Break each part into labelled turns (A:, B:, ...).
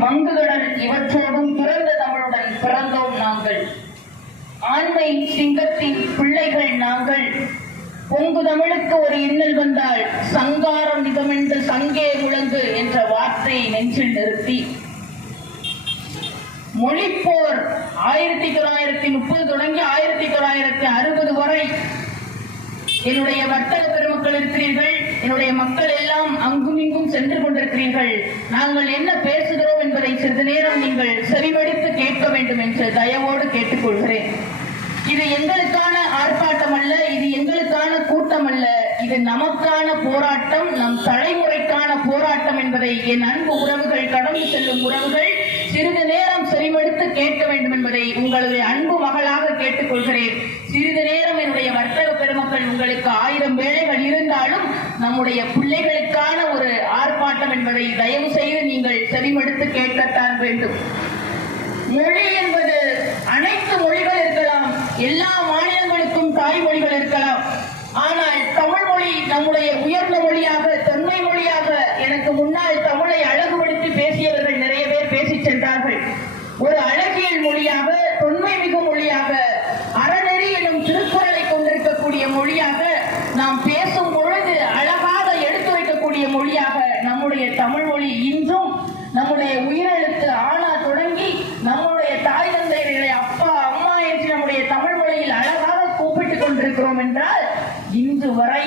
A: மங்குகடல் இவற்றோடும் பிறந்த தமிழுடன் பிறந்தோம் நாங்கள். ஆண்மை சிங்கத்தின் பிள்ளைகள் நாங்கள். பொங்கு தமிழுக்கு ஒரு இன்னல் வந்தால் சங்காரம் நிகமென்று சங்கே முழங்கு என்ற வார்த்தையை நெஞ்சில் நிறுத்தி. மொழிப்போர் ஆயிரத்தி தொள்ளாயிரத்தி முப்பது தொடங்கி ஆயிரத்தி தொள்ளாயிரத்தி அறுபது வரை என்னுடைய வர்த்தக பெருமக்கள் இருக்கிறீர்கள். என்னுடைய மக்கள் எல்லாம் அங்கும் இங்கும் சென்று கொண்டிருக்கிறீர்கள். நாங்கள் என்ன பேசுகிறோம் என்பதை சிறிது நேரம் நீங்கள் செவிமடுத்து கேட்க வேண்டும் என்று தயவோடு கேட்டுக்கொள்கிறேன். இது எங்களுக்கான ஆர்ப்பாட்டம் அல்ல இது எங்களுக்கான கூட்டம் அல்ல இது நமக்கான போராட்டம் நம் தலைமுறைக்கான போராட்டம் என்பதை என் அன்பு உறவுகள் கடந்து செல்லும் உறவுகள் சிறிது நேரம் செறிவெடுத்து கேட்க வேண்டும் என்பதை உங்களது அன்பு மகளாக கேட்டுக்கொள்கிறேன் சிறிது நேரம் என்னுடைய வர்த்தக பெருமக்கள் உங்களுக்கு ஆயிரம் வேலைகள் இருந்தாலும் நம்முடைய பிள்ளைகளுக்கான ஒரு ஆர்ப்பாட்டம் என்பதை தயவு செய்து நீங்கள் செவிமடுத்து கேட்கத்தான் வேண்டும். மொழி என்பது அனைத்து மொழிகள் இருக்கலாம். எல்லா மாநிலங்களுக்கும் தாய்மொழிகள் இருக்கலாம் ஆனால் தமிழ் மொழி நம்முடைய உயர்ந்த மொழியாக தொன்மை மொழியாக எனக்கு முன்னால் தமிழை அழகுபடுத்தி பேசியவர்கள் நிறைய பேர் பேசிச் சென்றார்கள் ஒரு அழகியல் மொழியாக தொன்மை மிகு மொழியாக அறநெறி எனும் திருக்குறளை கொண்டிருக்கக்கூடிய மொழியாக நாம் பேசும் பொழுது அழகாக எடுத்து வைக்கக்கூடிய மொழியாக நம்முடைய தமிழ் மொழி இன்றும் நம்முடைய உயிரெழுத்து ஆனா தொடங்கி நம்முடைய தாய் தந்தையர்களை அப்பா அம்மா என்று நம்முடைய தமிழ் மொழியில் அழகாக கூப்பிட்டுக் கொண்டிருக்கிறோம் என்றால் இன்று வரை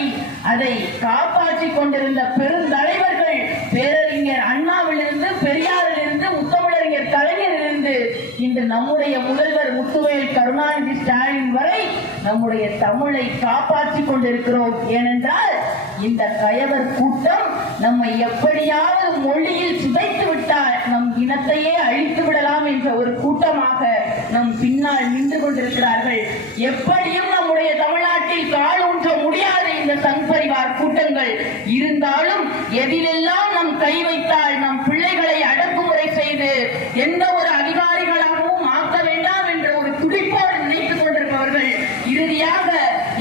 A: அதை காப்பாற்றிக் கொண்டிருந்த பெருந்தலைவர்கள் பேரறிஞர் அண்ணாவிலிருந்து பெரியாரிலிருந்து முத்தமிழறிஞர் கலைஞரிலிருந்து இன்று நம்முடைய முதல்வர் முத்துவேல் கருணாநிதி ஸ்டாலின் வரை நம்முடைய தமிழை காப்பாற்றிக் கொண்டிருக்கிறோம். ஏனென்றால் இந்த கயவர் கூட்டம் நம்மை எப்படியாவது மொழியில் சிதைத்து விட்டால் நம் இனத்தையே அழித்து விடலாம் என்ற ஒரு கூட்டமாக நம் பின்னால் நின்று கொண்டிருக்கிறார்கள். எப்படியும் நம்முடைய தமிழ்நாட்டில் கால் முடியாத இந்த சங் பரிவார் கூட்டங்கள் இருந்தாலும் எதிலெல்லாம் நம் கை வைத்தால் நம் பிள்ளைகளை அடக்குமுறை செய்து எந்த ஒரு அதிகாரிகளாகவும் ஆக்க வேண்டாம் என்ற ஒரு துடிப்போடு நினைத்துக் கொண்டிருப்பவர்கள் இறுதியாக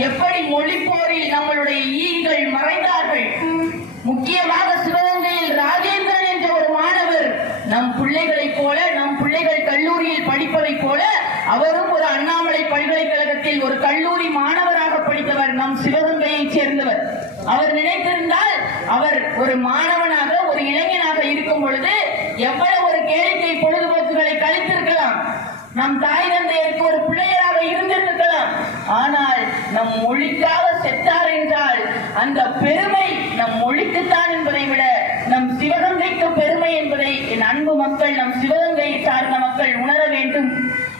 A: எப்படி மொழிப்போரில் நம்மளுடைய ஈகள் மறைந்தார்கள்? முக்கியமாக சிவகங்கையில் ராஜேந்திரன் என்ற ஒரு மாணவர் நம் பிள்ளைகளைப் போல நம் பிள்ளைகள் கல்லூரியில் படிப்பதைப் போல அவரும் ஒரு அண்ணாமலை பல்கலைக்கழகத்தில் ஒரு கல்லூரி மாணவராக படித்தவர் நம் சிவகங்கையைச் சேர்ந்தவர் அவர் நினைத்திருந்தால் அவர் ஒரு மாணவனாக ஒரு இளைஞனாக இருக்கும் பொழுது எவ்வளவு ஒரு கேளிக்கை பொழுதுபோக்குகளை கழித்திருக்கலாம். நம் தாய் தந்தையருக்கு ஒரு பிள்ளையராக இருந்திருக்கலாம் ஆனால் நம் மொழிக்காக செத்தார் என்றால் அந்த பெருமை நம் மொழிக்குத்தான் என்பதை விட நம் சிவகங்கைக்கு பெருமை என்பதை என் அன்பு மக்கள் நம் சிவகங்கை சார்ந்த மக்கள் உணர வேண்டும்.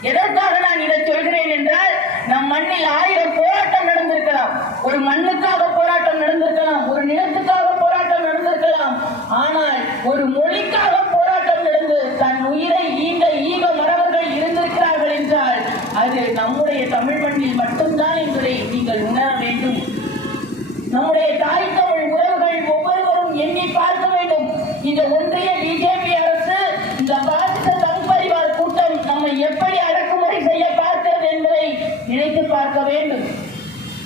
A: எதற்காக நான் இதை சொல்கிறேன் என்றால் நம் மண்ணில் ஆயிரம் போராட்டம் நடந்திருக்கலாம். ஒரு மண்ணுக்காக போராட்டம் நடந்திருக்கலாம். ஒரு நிலத்துக்காக ஆனால் ஒரு மொழிக்காக போராட்டம் நடந்து தன் உயிரை ஈண்ட ஈக மறவர்கள் இருந்திருக்கிறார்கள் என்றால் அது நம்முடைய தமிழ் மண்ணில் மட்டும்தான் என்பதை நீங்கள் உணர வேண்டும் நம்முடைய தாய் தமிழ் உறவுகள் ஒவ்வொருவரும் எண்ணி பார்க்க வேண்டும் இந்த ஒன்றிய பிஜேபி அரசு இந்த பாசிச சங் பரிவார் கூட்டம் நம்மை எப்படி அடக்குமுறை செய்ய பார்க்கிறது என்பதை நினைத்து பார்க்க வேண்டும்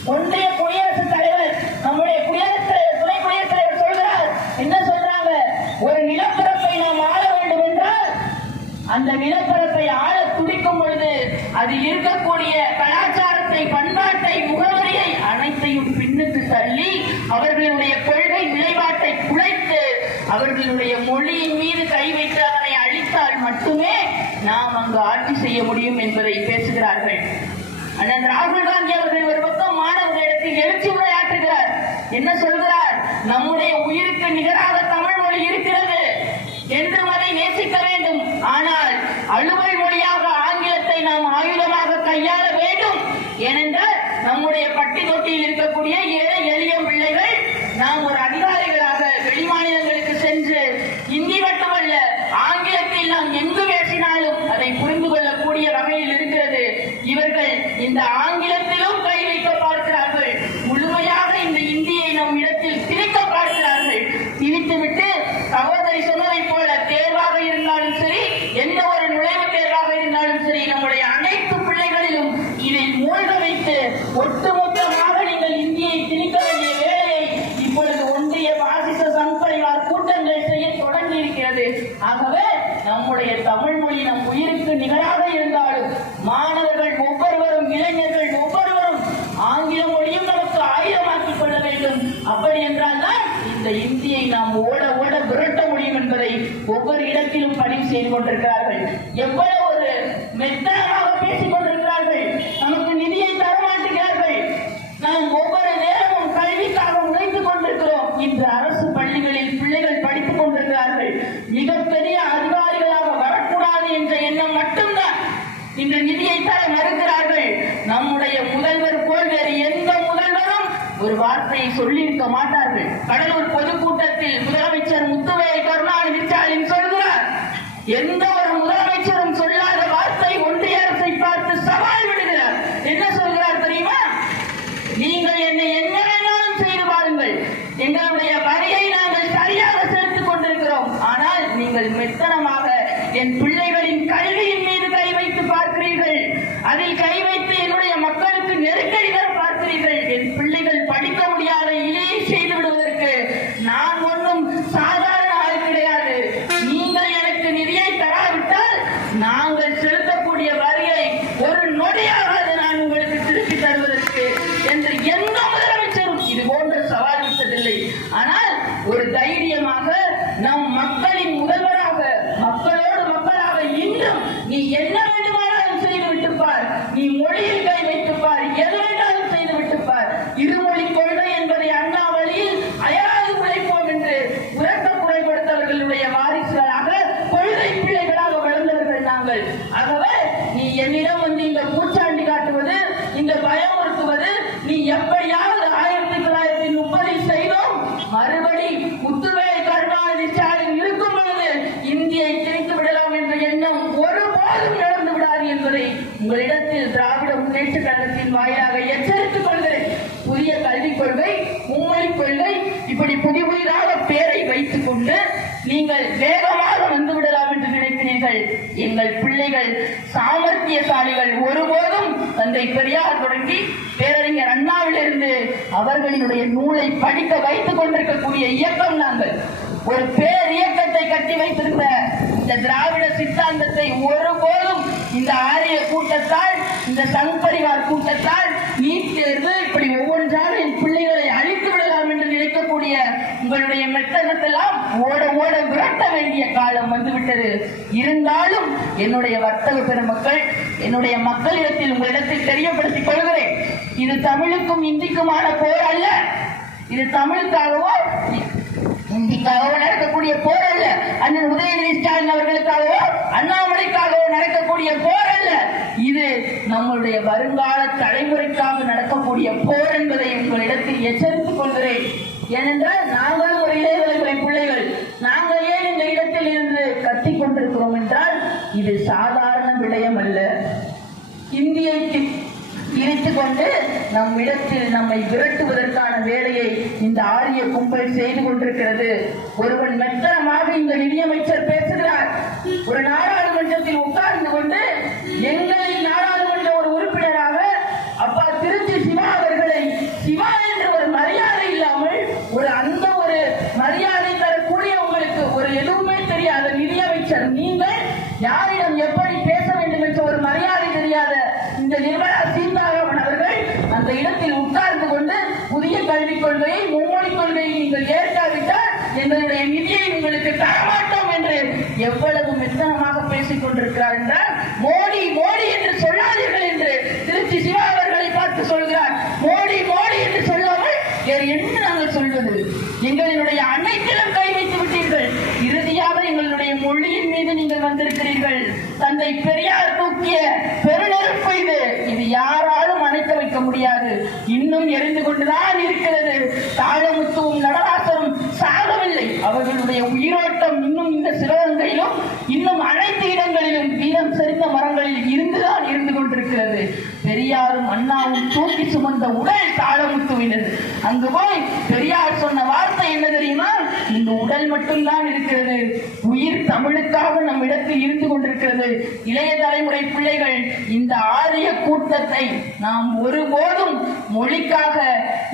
A: ஒன்றிய குடியரசுத் தலைவர் நம்முடைய குடியரசுத் தலைவர் துணை குடியரசுத் தலைவர் சொல்கிறார் என்ன சொல்றாங்க ஒரு நிலப்பரப்பை நாம் ஆள வேண்டும் என்றால் அந்த நிலப்பரப்பை ஆள துடிக்கும் பொழுது அதில் இருக்கக்கூடிய கலாச்சாரத்தை பண்பாட்டை முகவரியை அனைத்தையும் பின்னுக்கு தள்ளி அவர்களுடைய கொள்கை நிலைப்பாட்டை குலைத்து அவர்களுடைய மொழியின் மீது கை வைத்து அதனை அழித்தால் மட்டுமே நாம் அங்கு ஆட்சி செய்ய முடியும் என்பதை பேசுகிறார்கள். அண்ணன் ராகுல் காந்தி அவர்கள் ஒரு பக்கம் மாணவர்களிடத்தில் எழுச்சி உரையாற்றுகிறார். என்ன சொல்கிறார்? நம்முடைய உயிருக்கு நிகராக தமிழ் மொழி இருக்கிறது என்று அதை நேசிக்க வேண்டும். ஆனால் அலுவல் மொழியாக ஆங்கிலத்தை நாம் ஆயுதமாக கையாள வேண்டும். ஏனென்றால் நம்முடைய பட்டி தொட்டியில் இருக்கக்கூடிய ஏழை எளிய பிள்ளைகள் நாம் ஒரு அதிகாரிகளாக வெளிமாநிலங்களுக்கு சென்று இந்தி மட்டுமல்ல ஆங்கிலத்தில் நாம் எங்கு பேசினாலும் அதை புரிந்து கொள்ளக்கூடிய வகையில் இருக்கிறது இவர்கள் இந்த ஆங்கிலத்திலும் கை வைக்க பார்க்கிறார்கள் முழுமையாக இந்த இந்தியை நம் இடத்தில் திணிக்க பார்க்கிறார்கள் திணித்துவிட்டு இருக்கிறது ஆகவே நம்முடைய தமிழ் மொழி நம் நிகராக இருந்தாலும் மாணவர்கள் ஒவ்வொருவரும் இளைஞர்கள் ஒவ்வொருவரும் ஆங்கில மொழியும் நமக்கு ஆயுதமாக்கிக் கொள்ள வேண்டும். அப்படி என்றால் தான் இந்த இந்தியை நாம் ஓட ஓட விரட்ட முடியும் என்பதை ஒவ்வொரு இடத்திலும் பதிவு செய்து கொண்டிருக்கிறார்கள். எவ்வளவு ஒரு மெத்தனமாக பேசிக் கொண்டிருக்கிறார்கள். நமக்கு நிதியை தர மாட்டுகிறார்கள் நாம் ஒவ்வொரு நேரமும் கல்விக்காக உழைத்துக் கொண்டிருக்கிறோம். இன்று அரசு பள்ளிகளில் பிள்ளைகள் படித்துக் கொண்டிருக்கிறார்கள் மிகப்பெரிய அதிகாரிகளாக வரக்கூடாது என்ற எண்ணம் மட்டும்தான் இந்த நிதியை தர மறுக்கிறார்கள் நம்முடைய முதல்வர் போல் வேறு எந்த முதல்வரும் ஒரு வார்த்தையை சொல்லியிருக்க மாட்டார்கள். கடலூர் பொதுக்கூட்டத்தில் முதலமைச்சர் முத்துவேல் கருணாநிதி ஸ்டாலின் சொல்கிறார் எந்த ஒரு முதலமைச்சரும் சொல்லாத வார்த்தை ஒன்றிய அரசை பார்த்து சவால் விடுகிறார் என்ன சொல்கிறார் தெரியுமா நீங்கள் என்னை என்ன வேணாலும் செய்து பாருங்கள் எங்களுடைய வரியை நாங்கள் சரியாக செலுத்திக் கொண்டிருக்கிறோம் ஆனால் நீங்கள் மெத்தனமாக என் பிள்ளைகளின் கல்வியின் மீது கை வைத்து பார்க்கிறீர்கள் அதில் கை வைத்து என்னுடைய மக்களுக்கு நெருக்கடி தர பார்க்கிறீர்கள் என் பிள்ளைகள் படிக்க முடியாத இலையை செய்து விடுவதற்கு நான் ஒன்றும் சாதாரண ஆள் கிடையாது நீங்கள் எனக்கு நிதியை தராவிட்டால் நாங்கள் செலுத்தக்கூடிய வரியை ஒரு நொடியாகாது நான் உங்களுக்கு திருப்பி தருவதற்கு என்று எந்த முதலமைச்சரும் இது போன்ற சவால் விட்டதில்லை ஆனால் ஒரு தைரியமாக நம் மக்களின் முதல்வராக மக்களோடு மக்களாக இன்றும் நீ என்ன வேண்டுமானாலும் செய்து விட்டுப்பார் நீ மொழியில் கை வைத்துப்பார் எது வேண்டாலும் செய்து விட்டுப்பார் இருமொழி கொள்கை என்பதை அண்ணா வழியில் அயராது உழைப்போம் என்று உரத்த குரல் கொடுத்தவர்களுடைய வாரிசுகளாக கொள்கை பிள்ளைகளாக வளர்ந்தவர்கள் நாங்கள் ஆகவே நீ என்னிடம் வந்து இந்த பூச்சாண்டி காட்டுவது இந்த பயமுறுத்துவது நீ எப்படியாவது ஆயிரத்தி தொள்ளாயிரத்தி முப்பதில் செய்தோம் மறுபடி முத்துவேல் கருணாநிதி ஸ்டாலின் இருக்கும் பொழுது இந்தியை திணித்து விடலாம் என்ற எண்ணம் ஒருபோதும் நடந்து விடாது என்பதை உங்களிடத்தில் திராவிட முன்னேற்ற கழகத்தின் வாயிலாக எச்சரித்துக் கொள்கிறேன் புதிய கல்விக் கொள்கை மும்மொழி கொள்கை இப்படி புதிய புதிதாக பேரை வைத்துக் கொண்டு நீங்கள் வேகமாக வந்து விடலாம் என்று நினைக்கிறீர்கள் எங்கள் பிள்ளைகள் சாமர்த்தியசாலிகள் ஒருபோதும் தந்தை பெரியார் தொடங்கி பேரறிஞர் அண்ணாவிலிருந்து அவர்களினுடைய நூலை படிக்க வைத்துக் கொண்டிருக்கக்கூடிய இயக்கம் நாங்கள். ஒரு பேர் இயக்கத்தை கட்டி வைத்திருந்த இந்த திராவிட சித்தாந்தத்தை ஒருபோதும் இந்த ஆரிய கூட்டத்தால் இந்த சங் பரிவார் கூட்டத்தால் நீட் தேர்வு இப்படி ஒவ்வொன்றாலும் என் பிள்ளைகளை அழித்து விடலாம் என்று நினைக்கக்கூடிய உங்களுடைய ஓட ஓட விரட்ட வேண்டிய காலம் வந்துவிட்டது. இருந்தாலும் என்னுடைய வர்த்தக பெருமக்கள் என்னுடைய மக்களிடத்தில் உங்களிடத்தில் தெரியப்படுத்திக் கொள்கிறேன். இது தமிழுக்கும் இந்திக்குமான போர் அல்ல. இது தமிழுக்காகவோ இந்திக்காகவோ நடக்கக்கூடிய போர் அல்ல. அண்ணன் உதயநிதி ஸ்டாலின் அவர்களுக்காகவோ அண்ணாமலைக்காகவோ நடக்கக்கூடிய போர் அல்ல. இது நம்முடைய வருங்கால தலைமுறைக்காக நடக்கக்கூடிய போர் என்பதை உங்களிடத்தில் எச்சரித்துக் கொள்கிறேன். ஏனென்றால் நாங்கள் ஒரு இளைய பிள்ளைகள். நாங்கள் ஏன் இந்த இடத்தில் இருந்து கத்திக் கொண்டிருக்கிறோம் என்றால் இது சாதாரண விடயம் அல்ல. இந்தியை இணைத்துக் கொண்டு நம் இடத்தில் நம்மை விரட்டுவதற்கான வேலையை இந்த ஆரிய கும்பல் செய்து கொண்டிருக்கிறது. ஒருவன் மெத்தனமாக இந்த நிதியமைச்சர் பேசுகிறார். ஒரு நாடாளுமன்றத்தில் உட்கார்ந்து கொண்டு எங்களின் நாடாளுமன்ற ஒரு உறுப்பினராக அப்பா திருச்சி சிவா அவர்களை சிவா என்ற ஒரு மரியாதை இல்லாமல் ஒரு அந்த ஒரு மரியாதை தரக்கூடிய உங்களுக்கு ஒரு எதுவுமே தெரியாத நிதியமைச்சர் நீங்கள் யாரிடம் எப்படி பேச வேண்டும் என்ற ஒரு மரியாதை தெரியாத இந்த நிர்மலா சீதாராமன் அவர்கள் அந்த இடத்தில் உட்கார்ந்து கொண்டு புதிய கல்விக் கொள்கையை மும்மொழி கொள்கையை நீங்கள் ஏற்காவிட்டால் எங்களுடைய நிதியை உங்களுக்கு தரமாட்டோம் என்று எவ்வளவு மெத்தனமாக பேசிக் கொண்டிருக்கிறார் என்றால் மோடி மோடி என்று சொல்லாதீர்கள் என்று திருச்சி சிவா அவர்களை பார்த்து சொல்கிறார். மோடி மோடி என்று சொல்லாமல் வேறு என்ன நாங்கள் சொல்வது? எங்களினுடைய அனைத்திலும் கை வைத்து விட்டீர்கள். இறுதியாக எங்களுடைய மொழியின் மீது நீங்கள் வந்திருக்கிறீர்கள். தந்தை பெரியார் தூக்கிய பெருநெருப்பு இது. இது யாராலும் அணைக்க வைக்க முடியாது. இன்னும் எரிந்து கொண்டுதான் இருக்கிறது தாழமுத்துவும் நடராசரும் சாகவில்லை அவர்களுடைய உயிரோட்டம் இன்னும் இந்த சிவகங்கையிலும் இன்னும் அனைத்து இடங்களிலும் மரங்களில் இருந்துதான் இருந்து கொண்டிருக்கிறது. பெரியாரும் அண்ணாவும் தூக்கி சுமந்த உடல் தாழமுத்துவினது அங்கு போய் பெரியார் சொன்ன வார்த்தை என்ன தெரியுமா? இந்த உடல் மட்டும்தான் இருக்கிறது. உயிர் தமிழுக்காக நம் இடத்தில் இருந்து கொண்டிருக்கிறது. இளைய தலைமுறை பிள்ளைகள் இந்த ஆரிய கூட்டத்தை நாம் ஒருபோதும் மொழிக்காக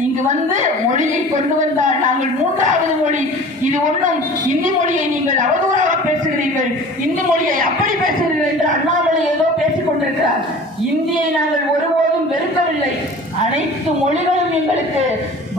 A: இங்கு வந்து மொழியை கொண்டு வந்தால் நாங்கள் மூன்றாவது மொழி. இது ஒன்றும் இந்தி மொழியை நீங்கள் அவதூறாக பேசுகிறீர்கள். இந்தி மொழியை அப்படி பேசுகிறீர்கள் என்று அண்ணாமலை ஏதோ பேசிக் கொண்டிருக்கிறார். இந்தியை நாங்கள் ஒருபோதும் வெறுக்கவில்லை. அனைத்து மொழிகளும் எங்களுக்கு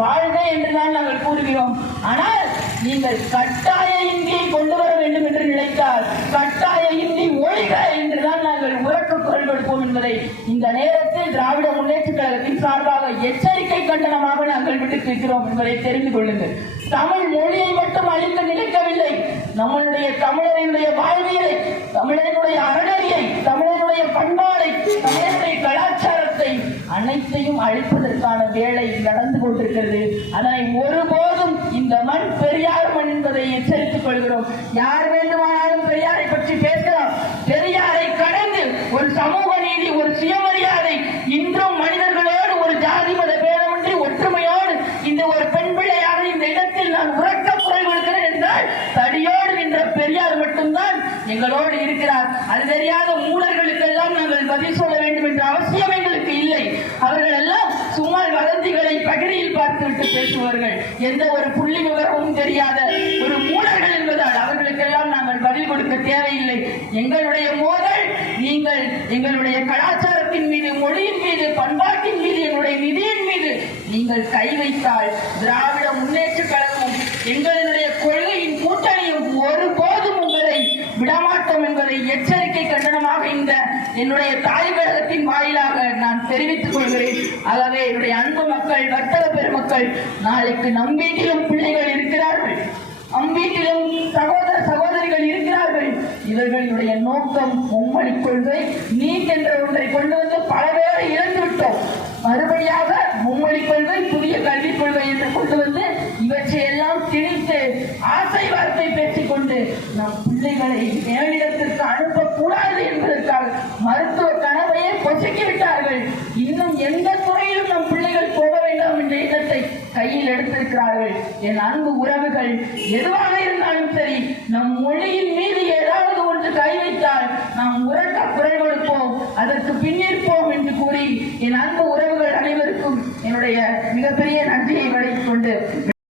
A: வாழ்க என்றுதான் நாங்கள் கூறுகிறோம். ஆனால் நீங்கள் கட்டாய இந்தியை கொண்டு வர வேண்டும் என்று நினைத்தால் கட்டாய இந்தி ஒழிக என்றுதான் நாங்கள் உறக்க குரல் கொடுப்போம் என்பதை இந்த நேரத்தில் திராவிட முன்னேற்ற கழகத்தின் சார்பாக எச்சரிக்கை கண்டனமாக நாங்கள் விடுத்திருக்கிறோம் என்பதை தெரிந்து கொள்ளுங்கள். தமிழ் மொழியை மட்டும் அழித்து நிலைக்கவில்லை நம்மளுடைய தமிழரினுடைய வாழ்வியலை தமிழனுடைய அறநெறியை தமிழனுடைய பண்பாடை தமிழனுடைய கலாச்சாரத்தை அனைத்தையும் அழிப்பதற்கான வேலை நடந்து கொண்டிருக்கிறது. அதனை ஒருபோதும் இந்த மண் பெரியார் மண் என்பதை எச்சரித்துக் கொள்கிறோம். யார் வேண்டுமான பெரியாரை பற்றி பேசலாம் பெரியாரை கடந்து ஒரு சமூக நீதி ஒரு சுயமரியாதை. இன்றும் மனிதர்களோடு ஒரு ஜாதி மத பேதமின்றி ஒற்றுமையோடு இந்த ஒரு பெண் பிள்ளையாக இந்த இடத்தில் நான் உறக்க குரல் கொடுக்கிறேன் என்றால் தடியோடு நின்ற பெரியார் மட்டும்தான் எங்களோடு இருக்கிறார். அது தெரியாத மூலர்களுக்கெல்லாம் நாங்கள் பதில் சொல்ல வேண்டும் என்ற அவசியம் எங்களுக்கு இல்லை. அவர்கள் எல்லாம் சும்மா வதந்திகளை பகிரியில் பார்த்துவிட்டு பேசுவார்கள். எந்த ஒரு புள்ளி விவரமும் தெரியாத ஒரு மூலர் நாங்கள் தேவையில்லை. எங்களுடைய மோதல் நீங்கள் எங்களுடைய கலாச்சாரத்தின் மீது மொழியின் மீது பண்பாட்டின் மீது எங்களுடைய நிதியின் மீது நீங்கள் கை வைத்தால் திராவிட முன்னேற்ற கழகமும் எங்களுடைய கொள்கையின் கூட்டணியும் ஒருபோதும் உங்களை விடமாட்டோம் என்பதை எச்சரிக்கை கண்டனமாக இந்த என்னுடைய தாய் கழகத்தின் வாயிலாக நான் தெரிவித்துக் கொள்கிறேன். ஆகவே என்னுடைய அன்பு மக்கள் வர்த்தக பெருமக்கள் நாளைக்கு நம் வீட்டிலும் பிள்ளைகள் இருக்கிறார்கள். நம் வீட்டிலும் சகோதர இவர்களுடைய நோக்கம் மும்மொழி கொள்கை நீட் என்ற ஒன்றை கொண்டு வந்து பல பேரை இழந்து விட்டோம் மறுபடியாக மும்மொழி கொள்கை புதிய கல்விக் கொள்கை என்று கொண்டு வந்து இவற்றை எல்லாம் திணித்து ஆசை வார்த்தை பேசிக் கொண்டு நம் பிள்ளைகளை மேலிடத்திற்கு அனுப்பக்கூடாது என்பதற்காக மருத்துவ கனவையே பொசுக்கி விட்டார்கள் இன்னும் எந்த துறையிலும் நம் பிள்ளைகள் போக வேண்டாம் என்ற எண்ணத்தை கையில் எடுத்திருக்கிறார்கள். என் அன்பு உறவுகள் எதுவாக இருந்தாலும் சரி நம் மொழியின் மீது ஏதாவது ஒன்று கை வைத்தால் நாம் உறக்க குரல் கொடுப்போம் பின்னிருப்போம் என்று கூறி என் அன்பு உறவுகள் அனைவருக்கும் என்னுடைய